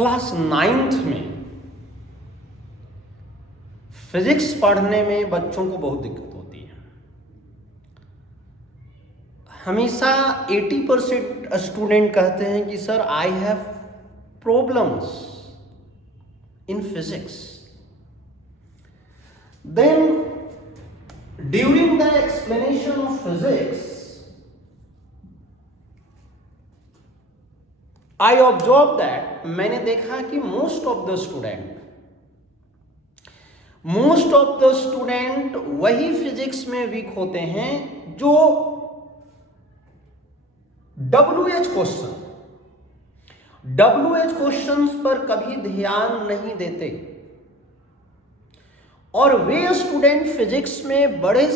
Class 9th में physics पढ़ने में बच्चों को बहुत दिक्कत होती है। हमेशा 80% स्टूडेंट कहते हैं कि sir I have problems in physics. Then during the explanation of physics I observe that, मैंने देखा कि मोस्ट ऑफ द स्टूडेंट वही फिजिक्स में वीक होते हैं जो WH क्वेश्चंस पर कभी ध्यान नहीं देते, और वे स्टूडेंट फिजिक्स में बड़े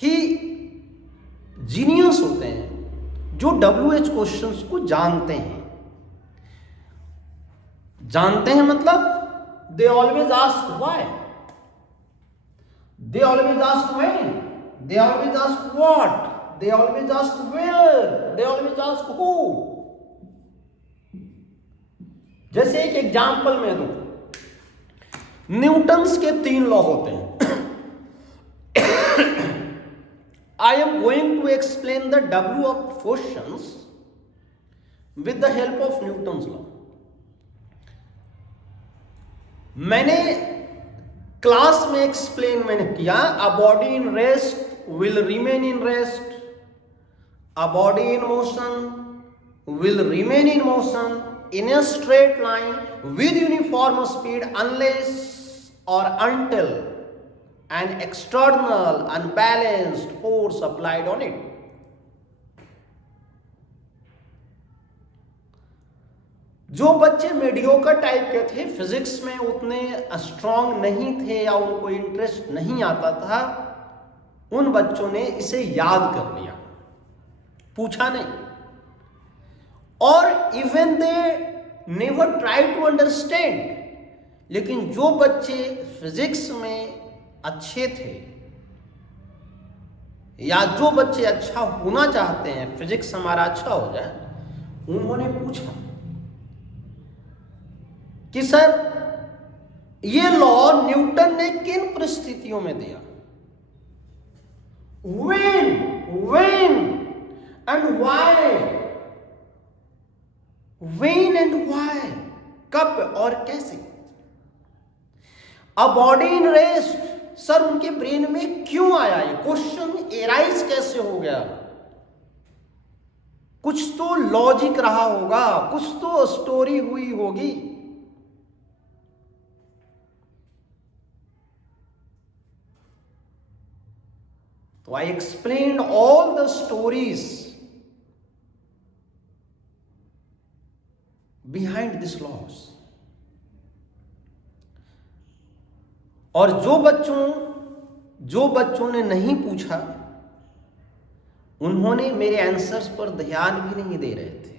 ही जीनियस होते हैं जो WH क्वेश्चंस को जानते हैं मतलब they always ask why, they always ask when, they always ask what, they always ask where, they always ask who। जैसे एक एग्जाम्पल में दूं, न्यूटन्स के 3 लॉ होते हैं। I am going to explain the W of questions with the help of Newton's law। मैंने class में explain किया, a body in rest will remain in rest, a body in motion will remain in motion in a straight line with uniform speed unless or until an external unbalanced force applied on it। जो बच्चे mediocre type के थे, physics में उतने strong नहीं थे या उनको इंटरेस्ट नहीं आता था, उन बच्चों ने इसे याद कर लिया, पूछा नहीं, और even they never try to understand. लेकिन जो बच्चे फिजिक्स में अच्छे थे या जो बच्चे अच्छा होना चाहते हैं, फिजिक्स हमारा अच्छा हो जाए, उन्होंने पूछा कि सर ये लॉ न्यूटन ने किन परिस्थितियों में दिया, when and why, when and why, कब और कैसे। A body in rest, sir उनके ब्रेन में क्यों आया ये क्वेश्चन, एराइज कैसे हो गया, कुछ तो लॉजिक रहा होगा, कुछ तो स्टोरी हुई होगी। तो I explain all the stories behind this loss. और जो बच्चों ने नहीं पूछा, उन्होंने मेरे आंसर्स पर ध्यान भी नहीं दे रहे थे।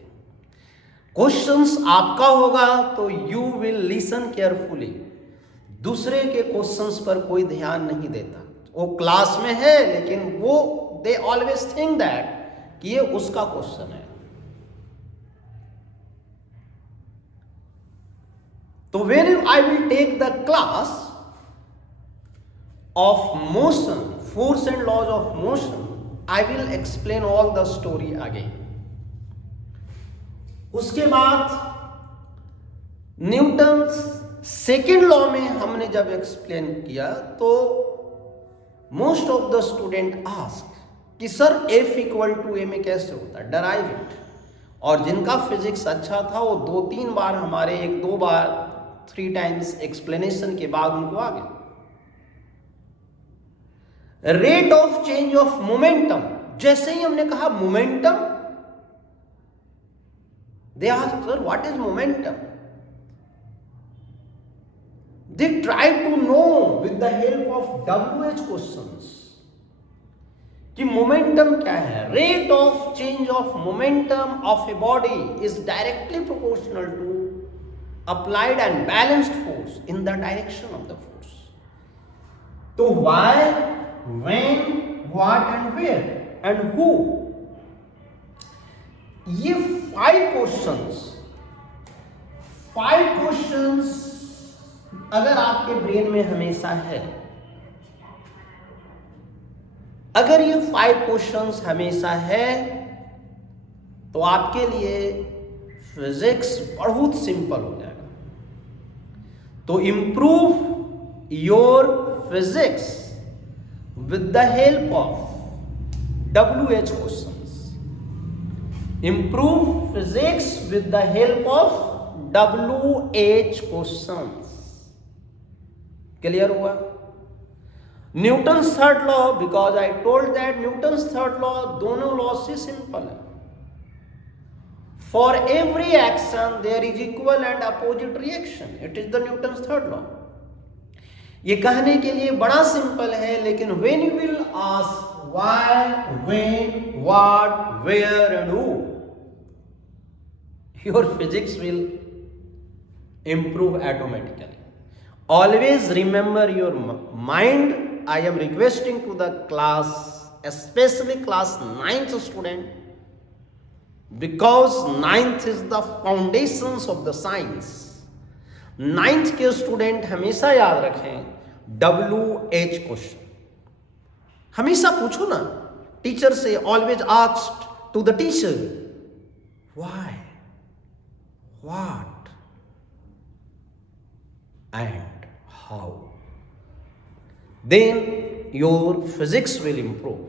क्वेश्चंस आपका होगा तो यू विल लिसन केयरफुली, दूसरे के क्वेश्चंस पर कोई ध्यान नहीं देता। वो क्लास में है लेकिन वो दे ऑलवेज थिंक दैट कि ये उसका क्वेश्चन है। तो when I will take the class of motion, force and laws of motion, I will explain all the story again। उसके बाद न्यूटन सेकेंड लॉ में हमने जब एक्सप्लेन किया तो most of the student ask कि सर F इक्वल टू ए में कैसे होता है, डराइव इट। और जिनका फिजिक्स अच्छा था वो 2-3 बार हमारे 1-2 बार 3 टाइम्स एक्सप्लेनेशन के बाद उनको आ गया। Rate of change of momentum, जैसे ही हमने कहा momentum, they asked sir what is momentum. They try to know with the help of WH questions कि मोमेंटम क्या है। Rate of change of momentum of a body is directly proportional to applied and balanced force in the direction of the force। तो why, when, what and where and who, ये 5 questions 5 questions अगर आपके brain में हमेशा है, अगर ये 5 questions हमेशा है तो आपके लिए फिजिक्स बहुत सिंपल हो जाएगा। तो improve your physics with the help of WH questions. Improve physics with the help of WH questions. Clear हुआ? Newton's third law, because I told that Newton's third law दोनों लॉ से simple है। For every action there is equal and opposite reaction, it is the Newton's third law. ये कहने के लिए बड़ा simple है, लेकिन when you will ask why, when, what, where and who, your physics will improve automatically. Always remember your mind. I am requesting to the class, especially class 9th student, because 9th is the foundations of the science. 9th के student हमेशा याद रखें WH question. हमेशा पूछो ना teacher से, always asked to the teacher why, what and how, then your physics will improve.